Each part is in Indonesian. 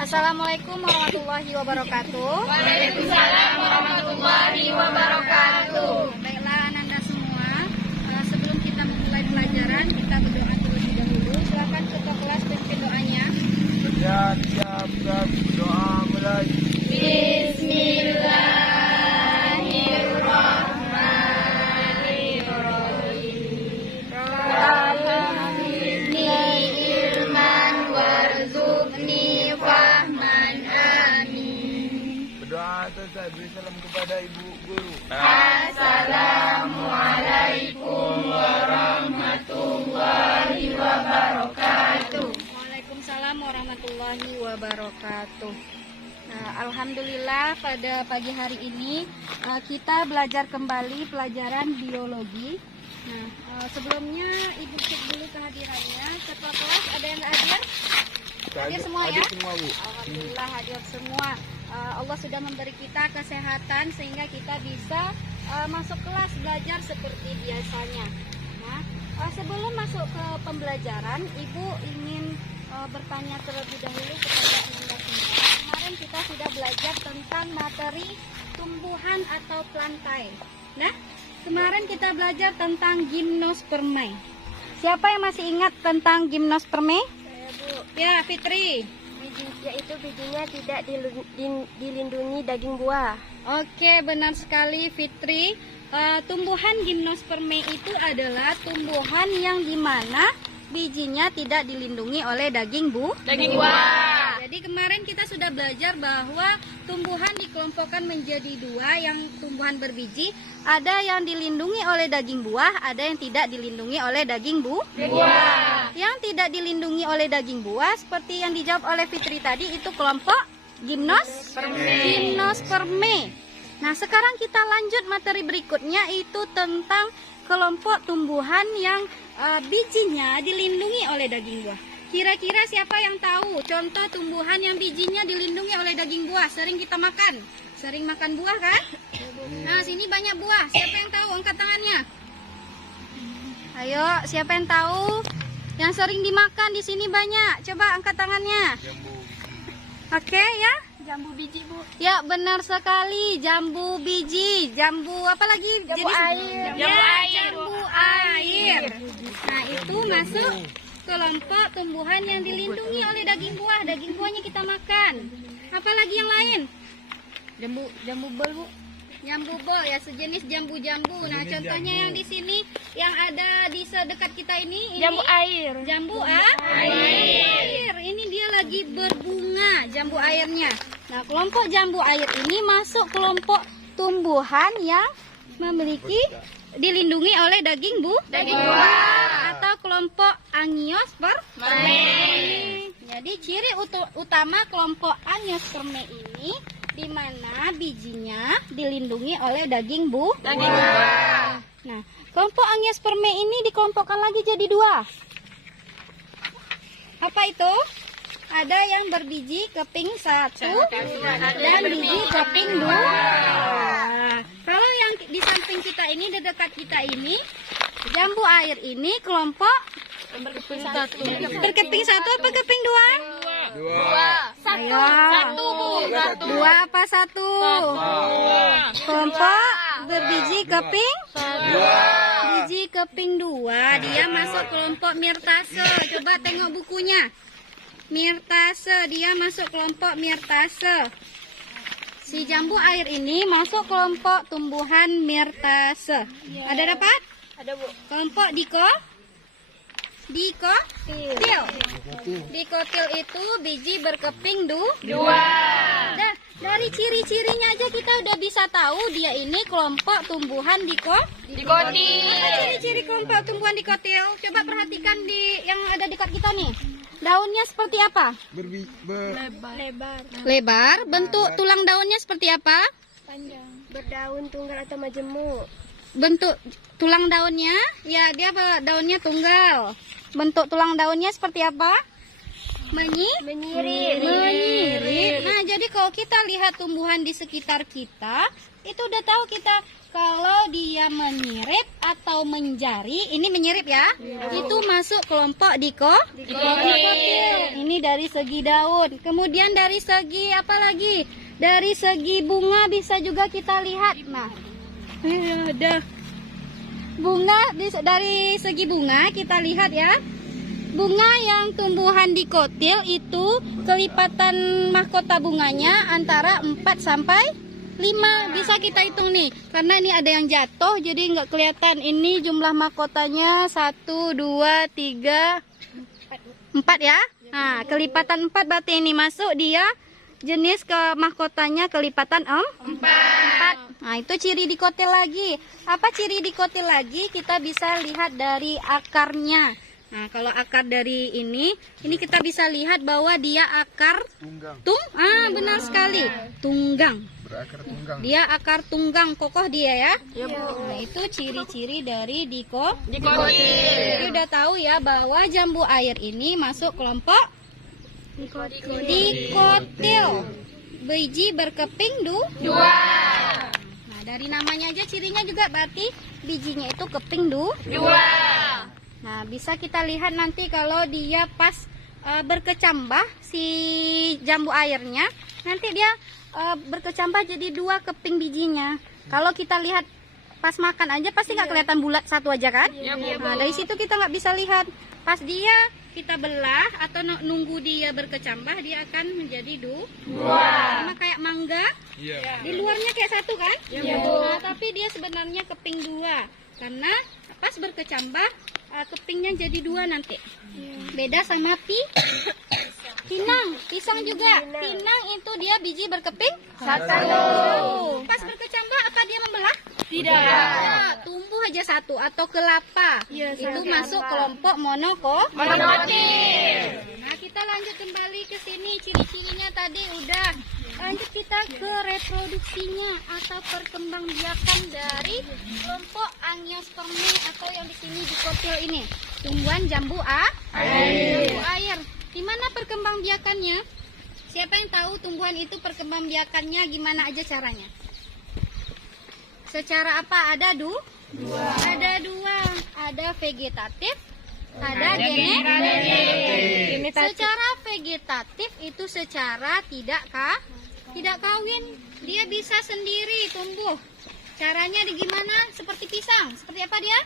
Assalamualaikum warahmatullahi wabarakatuh. Waalaikumsalam warahmatullahi wabarakatuh. Baiklah Ananda semua, sebelum kita memulai pelajaran, kita berdoa terlebih dahulu. Silakan ketua kelas pimpin doanya. Siap, doa mulai. Bismillahirrahmanirrahim. Rabbi ilman warzuqni fahman amin. Berdoa selesai, beri salam kepada ibu guru. Assalamualaikum warahmatullahi wabarakatuh. Waalaikumsalam warahmatullahi wabarakatuh. Alhamdulillah pada pagi hari ini kita belajar kembali pelajaran biologi. Sebelumnya Ibu cek dulu kehadirannya. Ketua kelas ada yang hadir? Hadir semua ya? Hadir semua, Bu. Alhamdulillah hadir semua. Allah sudah memberi kita kesehatan sehingga kita bisa masuk kelas belajar seperti biasanya. Sebelum masuk ke pembelajaran, Ibu ingin bertanya terlebih dahulu kepada Ananda semua. Kemarin kita sudah belajar tentang materi tumbuhan atau plantae. Kemarin kita belajar tentang gimnospermae. Siapa yang masih ingat tentang gimnospermae? Saya, Bu. Ya, Fitri. Yaitu bijinya tidak dilindungi daging buah. Oke, benar sekali Fitri. Tumbuhan gimnospermae itu adalah tumbuhan yang dimana bijinya tidak dilindungi oleh daging buah. Jadi kemarin kita sudah belajar bahwa tumbuhan dikelompokkan menjadi dua, yang tumbuhan berbiji, ada yang dilindungi oleh daging buah, ada yang tidak dilindungi oleh daging buah. Yang tidak dilindungi oleh daging buah seperti yang dijawab oleh Fitri tadi itu kelompok gimnospermae. Nah, sekarang kita lanjut materi berikutnya, itu tentang kelompok tumbuhan yang bijinya dilindungi oleh daging buah. Kira-kira siapa yang tahu contoh tumbuhan yang bijinya dilindungi oleh daging buah? Sering kita makan. Sering makan buah kan? Nah, sini banyak buah. Siapa yang tahu? Angkat tangannya. Ayo, siapa yang tahu? Yang sering dimakan di sini banyak. Coba angkat tangannya. Oke ya? Jambu biji, Bu. Ya, benar sekali. Jambu biji. Jambu apa lagi? Jambu air. Jambu air. Nah, itu masuk kelompok tumbuhan yang dilindungi oleh daging buah. Daging buahnya kita makan. Apalagi yang lain? Jambu bol, Bu. Jambu bol ya, sejenis jambu-jambu. Nah, contohnya yang di sini yang ada di sedekat kita ini Jambu air. Jambu air. Ini dia lagi berbunga jambu airnya. Nah, kelompok jambu air ini masuk kelompok tumbuhan yang memiliki dilindungi oleh daging buah atau kelompok Angiospermae. Jadi ciri utama kelompok Angiospermae ini di mana bijinya dilindungi oleh daging buah. Nah, kelompok Angiospermae ini dikelompokkan lagi jadi dua. Apa itu? Ada yang berbiji keping satu dan biji keping dua. Kalau yang di samping kita ini, di dekat kita ini, jambu air ini kelompok berkeping satu apa keping dua? Satu, Bu. Dua apa satu? Kelompok berbiji keping biji keping dua. Dia masuk kelompok Myrtaceae. Coba tengok bukunya. Myrtaceae, dia masuk kelompok Myrtaceae. Si jambu air ini masuk kelompok tumbuhan Myrtaceae. Ada dapat? Ada, Bu. Kelompok dikotil itu biji berkeping dua. Nah, dari ciri-cirinya aja kita udah bisa tahu dia ini kelompok tumbuhan dikotil. Apa ciri-ciri kelompok tumbuhan dikotil? Coba perhatikan di yang ada dekat kita nih. Daunnya seperti apa? Lebar. Bentuk tulang daunnya seperti apa? Panjang. Berdaun tunggal atau majemuk. Bentuk tulang daunnya, ya dia daunnya tunggal. Bentuk tulang daunnya seperti apa? Menyirit. Nah, jadi kalau kita lihat tumbuhan di sekitar kita, itu udah tahu kita kalau dia menyirip atau menjari, ini menyirip ya, itu masuk kelompok dikotil. Ini dari segi daun. Kemudian dari segi apa lagi? Dari segi bunga bisa juga kita lihat. Nah, ada bunga dari segi bunga kita lihat ya. Bunga yang tumbuhan dikotil itu kelipatan mahkota bunganya antara 4 sampai 5. Bisa kita hitung nih, karena ini ada yang jatuh jadi nggak kelihatan. Ini jumlah mahkotanya 1, 2, 3, 4 ya. Nah, kelipatan 4 berarti ini masuk dia jenis ke mahkotanya kelipatan 4. Nah, itu ciri dikotil lagi. Apa ciri dikotil lagi? Kita bisa lihat dari akarnya. Nah, kalau akar dari ini kita bisa lihat bahwa dia akar Tunggang. benar sekali. Tunggang. Berakar tunggang. Dia akar tunggang, kokoh dia ya. Nah, itu ciri-ciri dari dikotil. Jadi udah tahu ya bahwa jambu air ini masuk kelompok dikotil. Biji berkeping 2. Nah, dari namanya aja cirinya juga berarti bijinya itu keping 2. Nah, bisa kita lihat nanti kalau dia pas berkecambah si jambu airnya, nanti dia berkecambah jadi 2 keping bijinya. Kalau kita lihat pas makan aja pasti nggak kelihatan bulat satu aja kan? Nah, dari situ kita nggak bisa lihat. Pas dia kita belah atau nunggu dia berkecambah, dia akan menjadi 2. Sama kayak mangga, di luarnya kayak 1 kan? Nah, tapi dia sebenarnya keping 2 karena pas berkecambah kepingnya jadi 2 nanti. Beda sama pinang, pisang juga. Pinang itu dia biji berkeping 1. Pas berkecambah apa dia membelah? Tidak. Tumbuh aja 1 atau kelapa. Itu masuk kelompok monokotil. Nah, kita lanjut kembali ke sini. Ciri-cirinya tadi udah. Lanjut kita ke reproduksinya atau perkembangbiakan dari kelompok Angiospermae atau yang di sini dikotil ini. Tumbuhan jambu air. Di mana perkembangbiakannya? Siapa yang tahu tumbuhan itu perkembangbiakannya gimana aja caranya? Secara apa? Ada 2. Ada vegetatif, ada generatif. Secara vegetatif itu secara tidak kawin. Dia bisa sendiri tumbuh. Caranya di gimana? Seperti pisang. Seperti apa dia?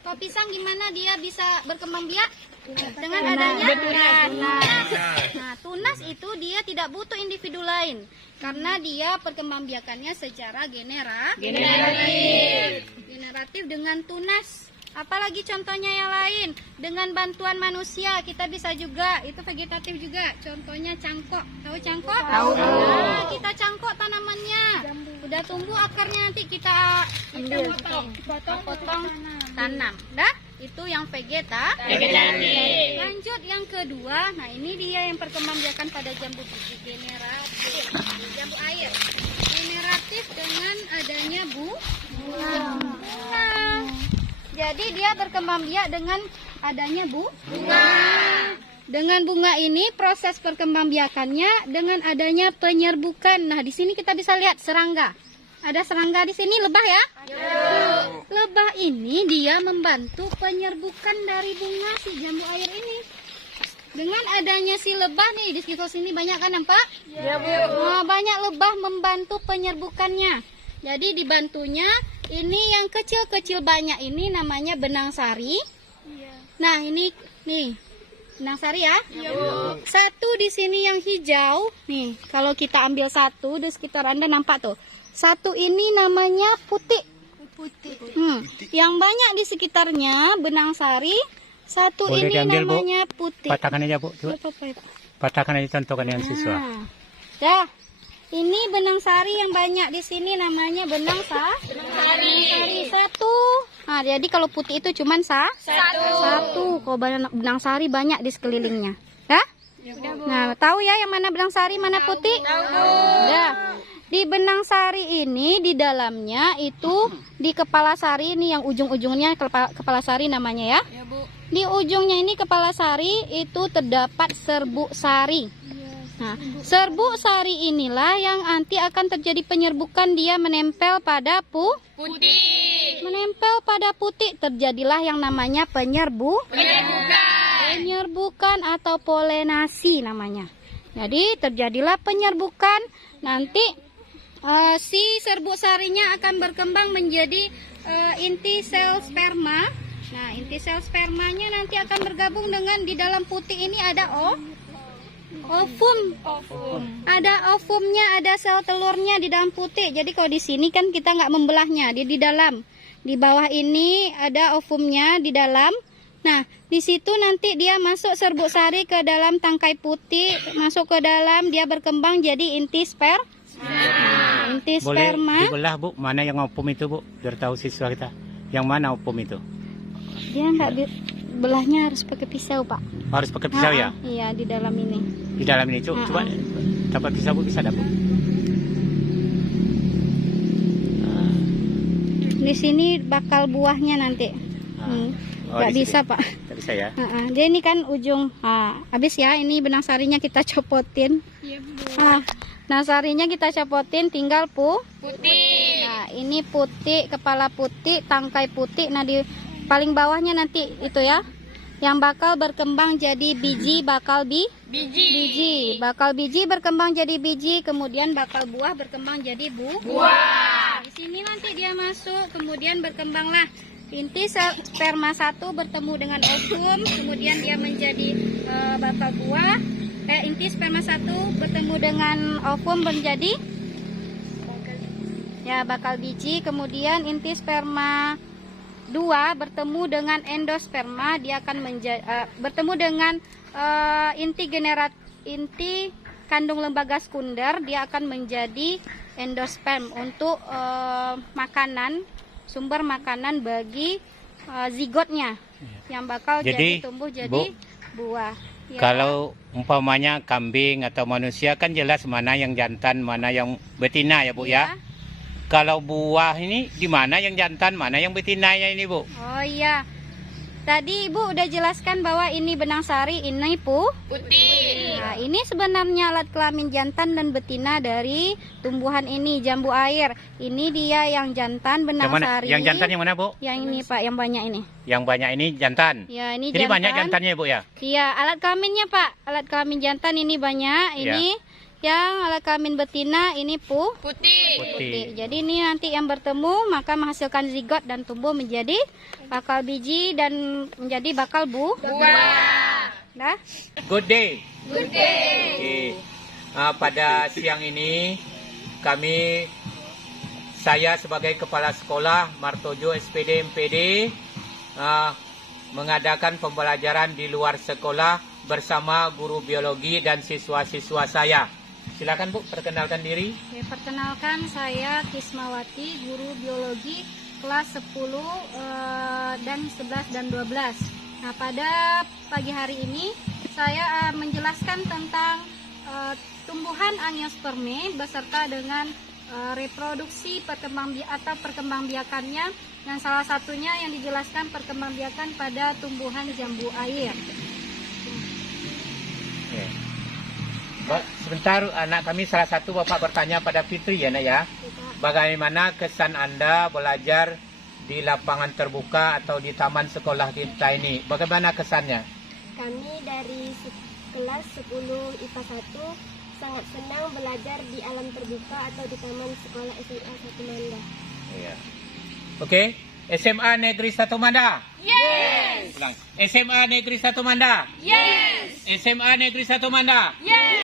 Kalau pisang gimana dia bisa berkembang biak? Dengan adanya tunas. Nah, tunas itu dia tidak butuh individu lain karena dia perkembangbiakannya secara generatif dengan tunas. Apalagi contohnya yang lain, dengan bantuan manusia kita bisa juga, itu vegetatif juga. Contohnya cangkok, tahu cangkok? Tahu. Nah, kita cangkok tanamannya, udah tumbuh akarnya nanti kita potong tanam. Dah, itu yang vegetatif. Lanjut yang kedua, nah ini dia yang perkembangbiakan pada jambu biji generatif, jambu air. Generatif dengan adanya bunga. Jadi dia berkembang biak dengan adanya bunga. Dengan bunga ini proses perkembangbiakannya dengan adanya penyerbukan. Nah, di sini kita bisa lihat serangga. Ada serangga di sini, lebah ya? Lebah ini dia membantu penyerbukan dari bunga si jambu air ini. Dengan adanya si lebah nih di sekitar sini banyak kan nampak? Nah, banyak lebah membantu penyerbukannya. Jadi dibantunya ini yang kecil-kecil banyak ini namanya benang sari. Nah, ini nih benang sari ya. Satu di sini yang hijau. Nih, kalau kita ambil satu di sekitar Anda nampak tuh. Satu ini namanya putih. Yang banyak di sekitarnya benang sari. Satu boleh ini diambil, namanya Bu? Putih. Patahkan aja, Bu. Patahkan aja, contohkan dengan siswa. Dah. Ini benang sari yang banyak di sini namanya benang sari 1. Nah, jadi kalau putih itu cuma 1. Kalau benang sari banyak di sekelilingnya. Ya? Nah, tahu ya yang mana benang sari, mana putih? Ya. Di benang sari ini di dalamnya itu di kepala sari ini yang ujung-ujungnya kepala sari namanya ya. Di ujungnya ini kepala sari itu terdapat serbuk sari. Nah, serbuk sari inilah yang nanti akan terjadi penyerbukan, dia menempel pada Putih. menempel pada putih, terjadilah yang namanya penyerbukan atau polenasi namanya. Jadi terjadilah penyerbukan, nanti si serbuk sarinya akan berkembang menjadi inti sel sperma. Nah, inti sel spermanya nanti akan bergabung dengan di dalam putih ini ada ovum. Ada ovumnya, ada sel telurnya di dalam putih. Jadi kalau di sini kan kita nggak membelahnya, dia di dalam. Di bawah ini ada ovumnya di dalam. Nah, di situ nanti dia masuk serbuk sari ke dalam tangkai putih, masuk ke dalam, dia berkembang jadi inti inti Boleh sperma. dibelah Bu, mana yang opum itu Bu? Biar tahu siswa kita. Yang mana opum itu? Dia nggak belahnya harus pakai pisau, Pak. Harus pakai pisau ya? Iya, di dalam ini. Di dalam ini coba dapat pisau Bu, bisa dapat. Di sini bakal buahnya nanti. Nggak di bisa, sini. Pak. Nggak bisa ya? Dia ini kan ujung. Habis ya, ini benang sarinya kita copotin. Nah, sarinya kita copotin, tinggal Putih. Nah, ini putih, kepala putih, tangkai putih. Nah, di paling bawahnya nanti itu ya, yang bakal berkembang jadi biji, bakal biji. Bakal biji berkembang jadi biji, kemudian bakal buah berkembang jadi buah. Di sini nanti dia masuk, kemudian berkembanglah inti sperma 1 bertemu dengan ovum, kemudian dia menjadi bakal buah. Inti sperma 1 bertemu dengan ovum menjadi bakal biji, kemudian inti sperma 2 bertemu dengan endosperma, dia akan bertemu dengan inti kandung lembaga sekunder, dia akan menjadi endosperm untuk sumber makanan bagi zigotnya yang bakal jadi tumbuh jadi buah. Ya. Kalau umpamanya kambing atau manusia kan jelas mana yang jantan, mana yang betina ya Bu ya. Kalau buah ini di mana yang jantan, mana yang betinanya ini Bu? Oh iya. Tadi Ibu udah jelaskan bahwa ini benang sari, ini Putih. Nah, ini sebenarnya alat kelamin jantan dan betina dari tumbuhan ini, jambu air. Ini dia yang jantan benang sari. Yang jantan yang mana Bu? Yang ini Pak, yang banyak ini. Yang banyak ini jantan. Ya, ini Jadi jantan. banyak jantannya Bu ya? Iya, alat kelaminnya Pak. Alat kelamin jantan ini banyak. Ini yang alat kelamin betina ini putih. Jadi ini nanti yang bertemu maka menghasilkan zigot dan tumbuh menjadi bakal biji dan menjadi bakal buah. Dah? Good day. Okay. Pada siang ini saya sebagai kepala sekolah Martojo SPD MPD mengadakan pembelajaran di luar sekolah bersama guru biologi dan siswa-siswa saya. Silakan Bu, perkenalkan diri. Perkenalkan, saya Kismawati, guru biologi kelas 10 dan 11 dan 12. Nah, pada pagi hari ini saya menjelaskan tentang tumbuhan Angiospermae beserta dengan reproduksi perkembangbiakannya, yang salah satunya yang dijelaskan perkembangbiakan pada tumbuhan jambu air. Sebentar, anak kami salah satu Bapak bertanya pada Fitri ya Nak ya. Bagaimana kesan Anda belajar di lapangan terbuka atau di taman sekolah kita ini? Bagaimana kesannya? Kami dari kelas 10 IPA 1 sangat senang belajar di alam terbuka atau di taman sekolah SMA 1 Manda. Iya. Oke, SMA Negeri 1 Manda. Yes! Ulang. SMA Negeri 1 Manda. Yes! SMA Negeri 1 Manda. Yes!